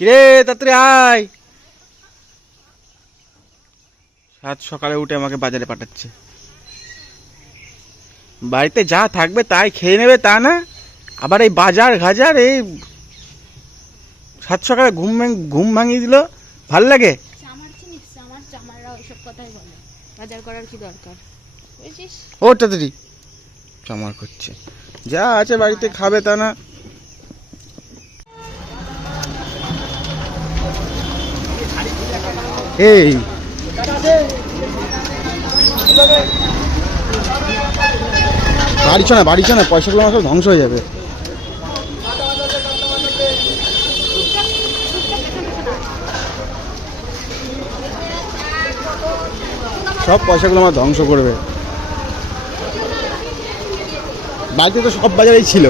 কিরে তাড়াতাড়ি আয়। সাত সকালে উঠে আমাকে বাজারে পাঠাচ্ছে। বাড়িতে যা থাকবে তাই খেয়ে নেবে তা না? আবার এই বাজার ঘাজার এই সাত সকালে ঘুম ঘুম ভাঙিয়ে দিল। ভালো লাগে? বাজার করার কি দরকার? ও তাড়াতাড়ি। চামার করছে। যা আছে বাড়িতে খাবে তা না? এই। বাড়ি চ না বাড়ি চ না, পয়সাগুলো আমার সব ধ্বংস হয়ে যাবে। সব পয়সাগুলো আমার ধ্বংস করবে। বাড়িতে তো সব বাজারেই ছিল।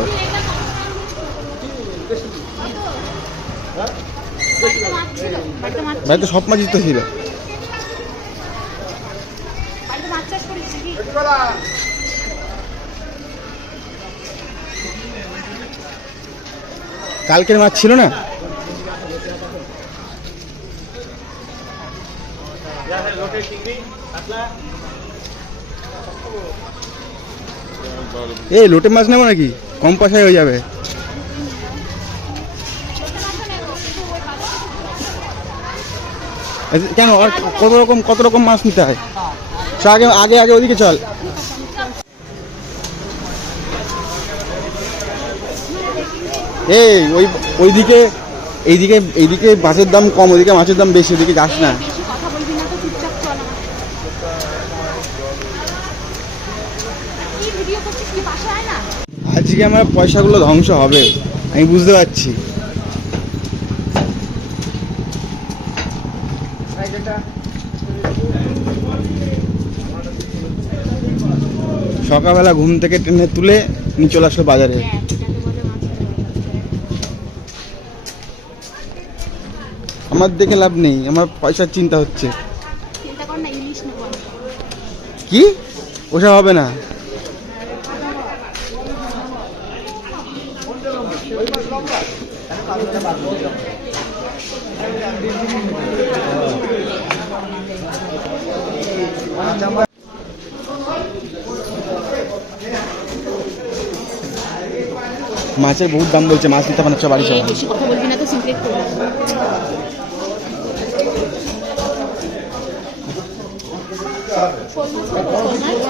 বাড়িতে মাছ ছিল মাছ বাড়িতে তো ছিল। কালকের মাছ ছিল না? এই লোটে মাছ নেব নাকি? কম পয়সায় হয়ে যাবে এই যে, কেন? আর কত রকম কত রকম মাছ নিতে হয়? চল আগে আগে আগে ওদিকে চল। এই, ওই, ওইদিকে, এইদিকে এইদিকে মাছের দাম কম ওইদিকে মাছের দাম বেশি, ওদিকে যাস না। আজকে আমার পয়সাগুলো ধ্বংস হবে, আমি বুঝতে পারছি। সকালবেলা ঘুম থেকে টেনে তুলে নিয়ে চলে আসলো বাজারে। মাছ আমার দেখে লাভ নেই আমার পয়সার চিন্তা হচ্ছে। কি? ওসব হবে না। মাছের বহুত দাম বলছে মাছ নিতে পারছে বাড়ি চলো। বেশি কথা বলবি না তো সিক্রেট করব শোল মাছ শোল মাছ?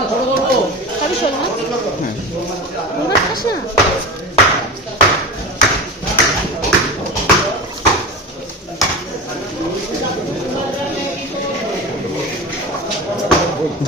খাবি শোল মাছ। শোল মাছ খাস না?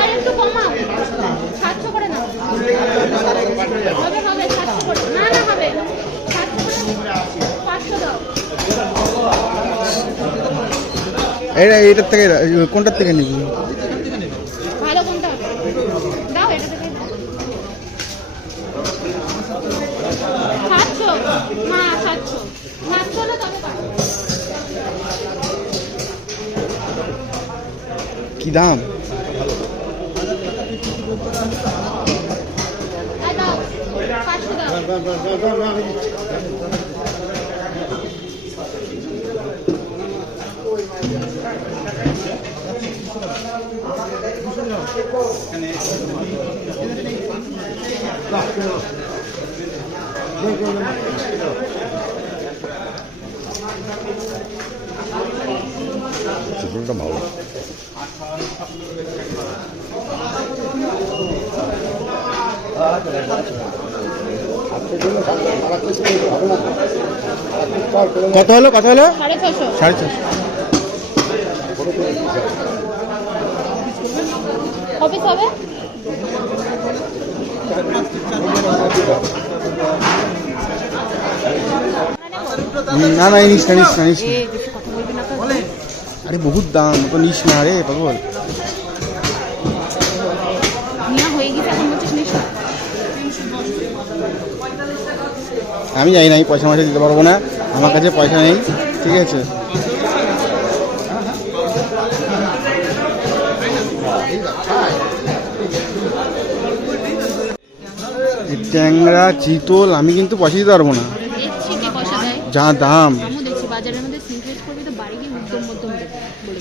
আর একটু কমাও। সাতশো করে নাও। হবে হবে সাতশো করে না না হবে। সাতশো করে পাঁচশো দাও। এটা এটার থেকে কোনটার থেকে নিবি? কি দাম? আর দাও ফসলটা ভালো কত হলো কত হলো? সাড়ে ছশো। না না ইনিস না ইনিস। আরে বহুত দাম তো নিস না রে পাগল। আমি জানি না আমি পয়সা মাসে দিতে পারব না আমার কাছে পয়সা নেই ঠিক আছে? ট্যাংরা চিতল আমি কিন্তু পয়সা দিতে পারব না। যা দাম আমিও দেখছি বাজারের মধ্যে সিনক্রেট করবি তো বাড়ি গিয়ে উদ্যম মধ্যম দেবে বলে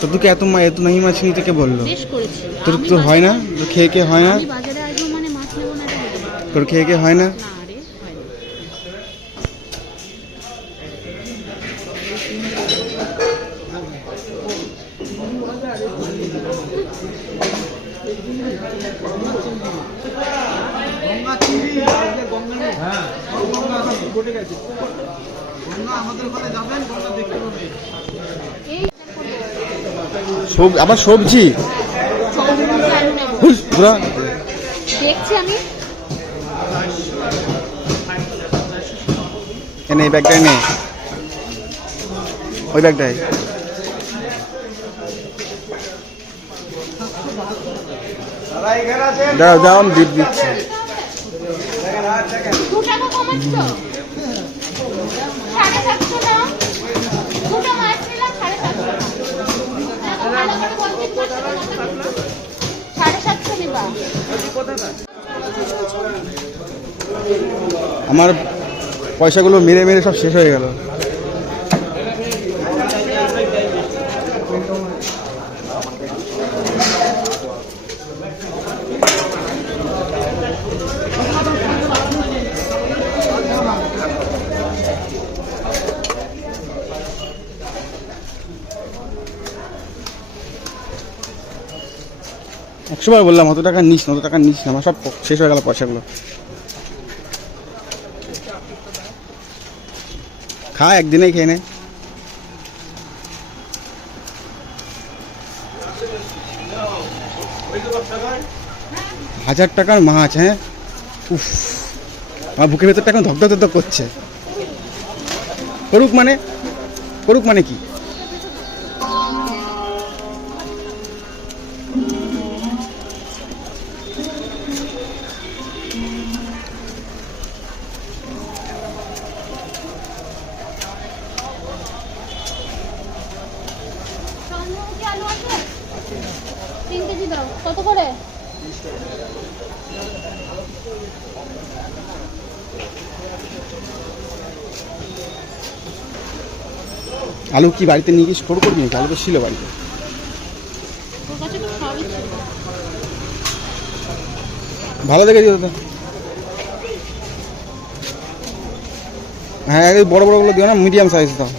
তো তোকে এত মা- এত নাহি মাছ নিতে কে বলল? বেশ করেছি। তোর তোর হয় না? তোর খেয়ে খেয়ে হয় না? আমি বাজারে আসব মানে মাছ নেব না এটা বলে দিলাম। তোর খেয়ে খেয়ে হয় না? না রে হয় না। এই সব আবার সবজি সবজি আলু নেব হুস, ঘুরা। দেখছি আমি। এনে এই ব্যাগটাই নে। ওই ব্যাগটাই। দাও দাও আমি দিচ্ছি। আমার পয়সাগুলো মেরে মেরে সব শেষ হয়ে গেল। একশো বার বললাম, অত টাকা নিস না, অত টাকা নিস না, আমার সব শেষ হয়ে গেল পয়সাগুলো। খা একদিনেই খেয়ে নে। হাজার টাকার মাছ হ্যাঁ? উফ আমার বুকের ভেতরটা এখন ধকধক ধক করছে। করুক মানে করুক মানে কি? করে? আলু কি বাড়িতে নিয়ে গিয়ে স্টোর করবি আলু তো ছিল বাড়িতে। ভালো দেখে দিও তো হ্যাঁ বড় বড়গুলো দিও না মিডিয়াম সাইজ দাও।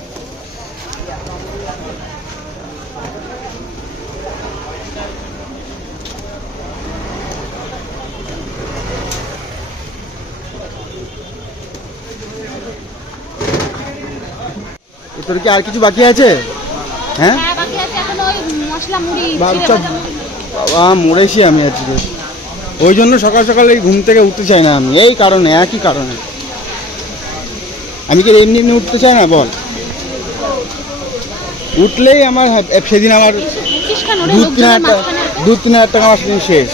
তোর কি আর কিছু বাকি আছে? হ্যাঁ? হ্যাঁ বাকি আছে এখন ওই মশলা মুড়ি বাবা, মরেছি আমি আজকে। ওই জন্য সকাল সকাল এই ঘুম থেকে উঠতে চাই না আমি। এই কারণে একই কারণে। আমি কি এমনি এমনি উঠতে চাই না? বল। উঠলেই আমার হ্যাঁ- সেদিন আমার দু তিন হাজার টাকা দু তিন হাজার টাকা আমার সেদিন শেষ।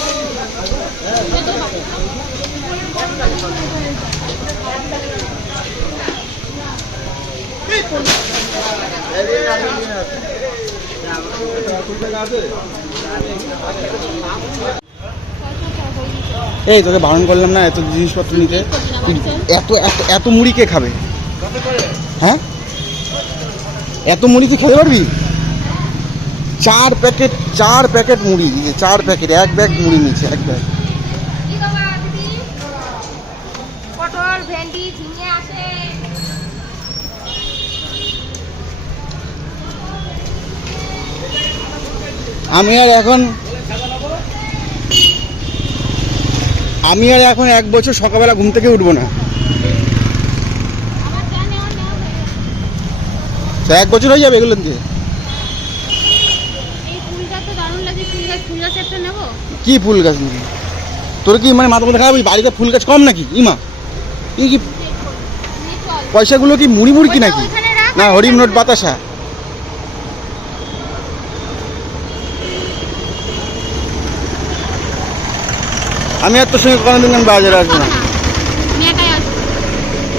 এই তোকে বারণ করলাম না এত জিনিসপত্র নিতে। এত এত এত মুড়ি কে খাবে? হ্যাঁ? এত মুড়ি তুই খেতে পারবি? চার প্যাকেট চার প্যাকেট মুড়ি চার প্যাকেট, এক ব্যাগ মুড়ি নিয়েছে, এক ব্যাগ কি বাবা দিদি পটল ভেন্ডি ঝিঙে আছে আমি আর এখন আমি আর এখন এক বছর সকালবেলা ঘুম থেকে উঠবো না। এক বছর হয়ে যাবে এগুলো দিয়ে কি ফুল গাছ নাকি? তোর কি মানে মাথা মাথা খারাপ বাড়িতে ফুল গাছ কম নাকি? ইমা এই কি পয়সাগুলো কি মুড়ি মুড়ি ওইটা নাকি? না হরিম নোট বাতাসা। আমি আর তোর সঙ্গে কোনোদিন আমি বাজারে আসব না। আমি একাই আসব।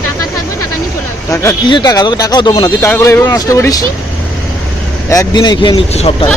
টাকা থাকবে টাকা নিয়ে চলে আসব। টাকা কিসের টাকা? তোকে টাকাও দেবো না। তুই টাকাগুলো এভাবে নষ্ট করিস? একদিনেই খেয়ে নিচ্ছে সব টাকা।